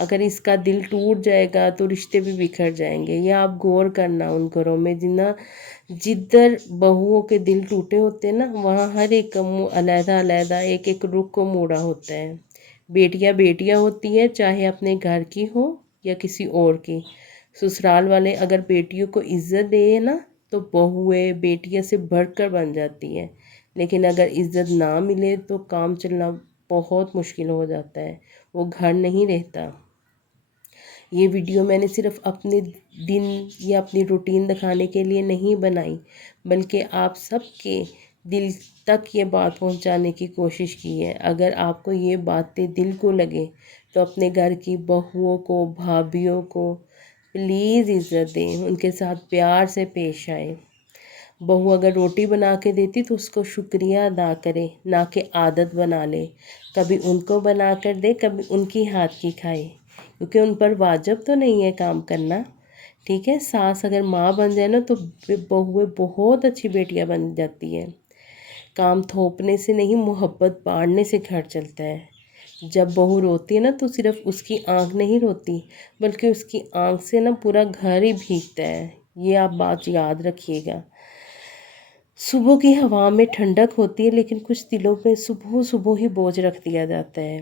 اگر اس کا دل ٹوٹ جائے گا تو رشتے بھی بکھر جائیں گے. یہ آپ غور کرنا ان گھروں میں جدھر بہوؤں کے دل ٹوٹے ہوتے ہیں نا، وہاں ہر ایک کا منہ علیحدہ علیحدہ ایک ایک رخ کو موڑا ہوتا ہے. بیٹیاں بیٹیاں ہوتی ہیں، چاہے اپنے گھر کی ہو یا کسی اور کی. سسرال والے اگر بیٹیوں کو عزت دے نا تو بہویں بیٹیاں سے بڑھ کر بن جاتی ہیں، لیکن اگر عزت نہ ملے تو کام چلنا بہت مشکل ہو جاتا ہے، وہ گھر نہیں رہتا. یہ ویڈیو میں نے صرف اپنے دن یا اپنی روٹین دکھانے کے لیے نہیں بنائی، بلکہ آپ سب کے دل تک یہ بات پہنچانے کی کوشش کی ہے. اگر آپ کو یہ باتیں دل کو لگے تو اپنے گھر کی بہوؤں کو، بھابھیوں کو پلیز عزت دیں، ان کے ساتھ پیار سے پیش آئیں. بہو اگر روٹی بنا کے دیتی تو اس کو شکریہ ادا کرے، نہ کہ عادت بنا لے. کبھی ان کو بنا کر دے، کبھی ان کی ہاتھ کی کھائے، کیونکہ ان پر واجب تو نہیں ہے کام کرنا. ٹھیک ہے، ساس اگر ماں بن جائے نا تو بہویں بہت اچھی بیٹیاں بن جاتی ہیں. کام تھوپنے سے نہیں، محبت بانٹنے سے گھر چلتا ہے. جب بہو روتی ہے نا تو صرف اس کی آنکھ نہیں روتی، بلکہ اس کی آنکھ سے نا پورا گھر ہی بھیگتا ہے. یہ آپ بات یاد رکھیے گا. صبح کی ہوا میں ٹھنڈک ہوتی ہے، لیکن کچھ دلوں پہ صبح صبح ہی بوجھ رکھ دیا جاتا ہے.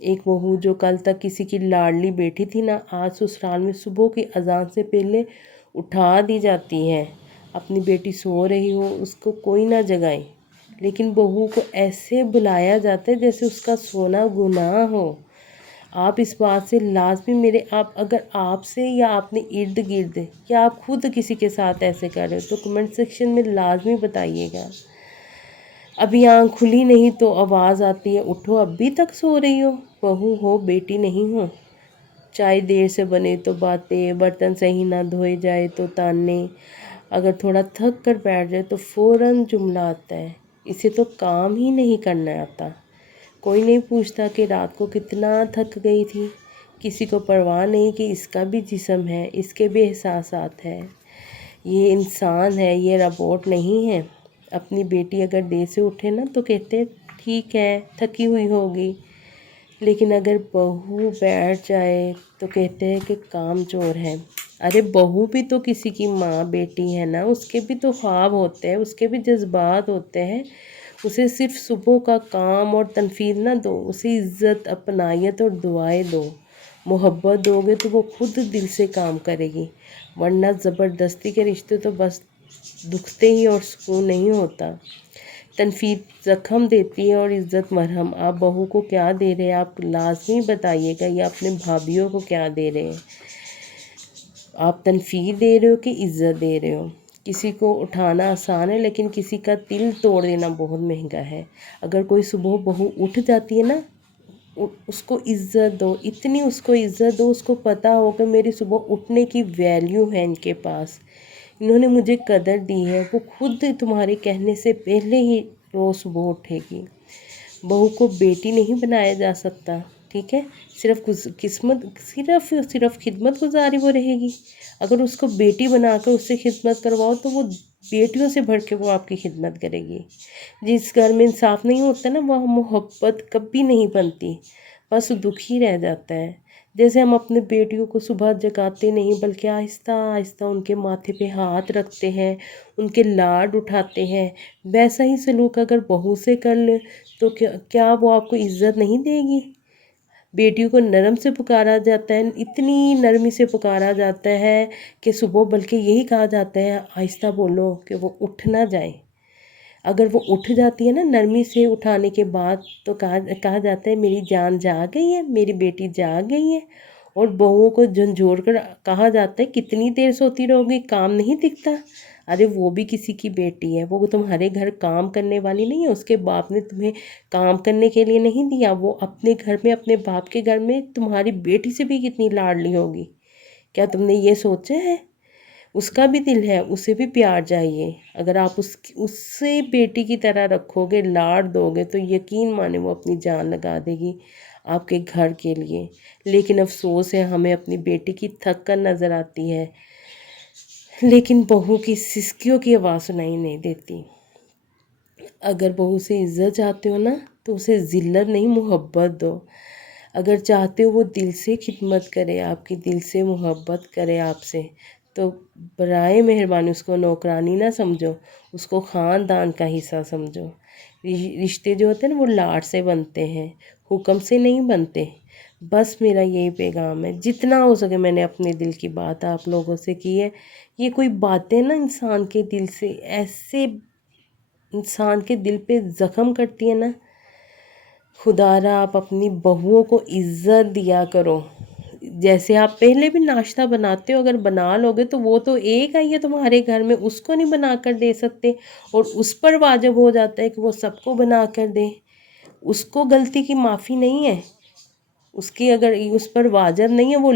ایک بہو جو کل تک کسی کی لاڈلی بیٹی تھی نا، آج سسرال میں صبح کی اذان سے پہلے اٹھا دی جاتی ہے. اپنی بیٹی سو رہی ہو، اس کو کوئی نہ جگائے، لیکن بہو کو ایسے بلایا جاتا ہے جیسے اس کا سونا گناہ ہو. آپ اس بات سے لازمی اگر آپ سے یا آپ نے ارد گرد یا آپ خود کسی کے ساتھ ایسے کر رہے ہو تو کمنٹ سیکشن میں لازمی بتائیے گا. ابھی آنکھ کھلی نہیں تو آواز آتی ہے اٹھو، ابھی تک سو رہی ہو. بہو ہو، بیٹی نہیں ہو. چائے دیر سے بنے تو باتیں، برتن صحیح نہ دھوئے جائے تو تانے، اگر تھوڑا تھک کر بیٹھ جائے تو فوراً جملہ آتا ہے اسے تو کام ہی نہیں کرنا آتا. کوئی نہیں پوچھتا کہ رات کو کتنا تھک گئی تھی. کسی کو پرواہ نہیں کہ اس کا بھی جسم ہے، اس کے بھی احساسات ہیں. یہ انسان ہے، یہ روبوٹ نہیں ہے. اپنی بیٹی اگر دیر سے اٹھے نا تو کہتے ٹھیک ہے، تھکی ہوئی ہوگی، لیکن اگر بہو بیٹھ جائے تو کہتے ہیں کہ کام چور ہے. ارے بہو بھی تو کسی کی ماں بیٹی ہے نا، اس کے بھی تو خواب ہوتے ہیں، اس کے بھی جذبات ہوتے ہیں. اسے صرف صبح کا کام اور تنفیر نہ دو، اسے عزت، اپنائیت اور دعائیں دو. محبت دو گے تو وہ خود دل سے کام کرے گی، ورنہ زبردستی کے رشتے تو بس دکھتے ہی اور سکون نہیں ہوتا. تنفیر زخم دیتی ہے اور عزت مرہم. آپ بہو کو کیا دے رہے ہیں آپ لازمی بتائیے گا، یا اپنے بھابھیوں کو کیا دے رہے ہیں. آپ تنفیر دے رہے ہو کہ عزت دے رہے ہو. کسی کو اٹھانا آسان ہے، لیکن کسی کا دل توڑ دینا بہت مہنگا ہے. اگر کوئی صبح بہو اٹھ جاتی ہے نا، اس کو عزت دو، اتنی اس کو عزت دو، اس کو پتہ ہو کہ میری صبح اٹھنے کی ویلیو ہے ان کے پاس، انہوں نے مجھے قدر دی ہے. وہ خود تمہارے کہنے سے پہلے ہی روز صبح اٹھے گی. بہو کو بیٹی نہیں بنایا جا سکتا، ٹھیک ہے، صرف خدمت گزاری وہ رہے گی. اگر اس کو بیٹی بنا کر اس سے خدمت کرواؤ تو وہ بیٹیوں سے بڑھ کے وہ آپ کی خدمت کرے گی. جس گھر میں انصاف نہیں ہوتا نا، وہاں محبت کبھی نہیں بنتی، بس دکھ ہی رہ جاتا ہے. جیسے ہم اپنے بیٹیوں کو صبح جگاتے نہیں بلکہ آہستہ آہستہ ان کے ماتھے پہ ہاتھ رکھتے ہیں، ان کے لاڈ اٹھاتے ہیں، ویسا ہی سلوک اگر بہو سے کر لیں تو کیا وہ آپ کو عزت نہیں دے گی. بیٹیوں کو نرم سے پکارا جاتا ہے، اتنی نرمی سے پکارا جاتا ہے کہ صبح بلکہ یہی کہا جاتا ہے آہستہ بولو کہ وہ اٹھ نہ جائے. اگر وہ اٹھ جاتی ہے نا نرمی سے اٹھانے کے بعد تو کہا جاتا ہے میری جان جاگ گئی ہے، میری بیٹی جاگ گئی ہے. اور بہوؤں کو جھنجھوڑ کر کہا جاتا ہے کتنی دیر سوتی رہو گی، کام نہیں دکھتا. ارے وہ بھی کسی کی بیٹی ہے، وہ تمہارے گھر کام کرنے والی نہیں ہے. اس کے باپ نے تمہیں کام کرنے کے لیے نہیں دیا، وہ اپنے گھر میں، اپنے باپ کے گھر میں تمہاری بیٹی سے بھی کتنی لاڈلی ہوگی. کیا تم نے یہ سوچا ہے؟ اس کا بھی دل ہے، اسے بھی پیار چاہیے. اگر آپ اس سے بیٹی کی طرح رکھو گے، لاڈ دو گے، تو یقین مانے وہ اپنی جان لگا دے گی آپ کے گھر کے لیے. لیکن افسوس ہے ہمیں اپنی بیٹی کی تھک کر نظر آتی ہے، لیکن بہو کی سسکیوں کی آواز سنائی نہیں دیتی. اگر بہو سے عزت چاہتے ہو نا تو اسے ذلت نہیں، محبت دو. اگر چاہتے ہو وہ دل سے خدمت کرے آپ کی، دل سے محبت کرے آپ سے، تو برائے مہربانی اس کو نوکرانی نہ سمجھو، اس کو خاندان کا حصہ سمجھو۔ رشتے جو ہوتے ہیں نا وہ لاڈ سے بنتے ہیں، حکم سے نہیں بنتے۔ بس میرا یہی پیغام ہے، جتنا ہو سکے میں نے اپنے دل کی بات آپ لوگوں سے کی ہے۔ یہ کوئی باتیں نا انسان کے دل سے ایسے انسان کے دل پہ زخم کرتی ہے نا۔ خدا را آپ اپنی بہوؤں کو عزت دیا کرو، جیسے آپ پہلے بھی ناشتہ بناتے ہو، اگر بنا لوگے تو وہ تو ایک آئی ہے تمہارے گھر میں، اس کو نہیں بنا کر دے سکتے، اور اس پر واجب ہو جاتا ہے کہ وہ سب کو بنا کر دے۔ اس کو غلطی کی معافی نہیں ہے، اس کی اگر اس پر واجب نہیں ہے، وہ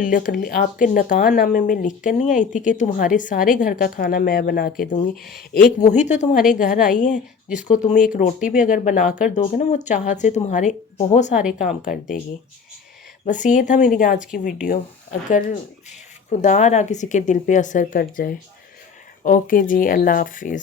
آپ کے نکاح نامے میں لکھ کر نہیں آئی تھی کہ تمہارے سارے گھر کا کھانا میں بنا کے دوں گی؟ ایک وہی تو تمہارے گھر آئی ہے جس کو تمہیں ایک روٹی بھی اگر بنا کر دو گے نا، وہ چاہت سے تمہارے بہت سارے کام کر دے گی۔ بس یہ تھا میری آج کی ویڈیو، اگر خدا را کسی کے دل پہ اثر کر جائے۔ اوکے جی، اللہ حافظ۔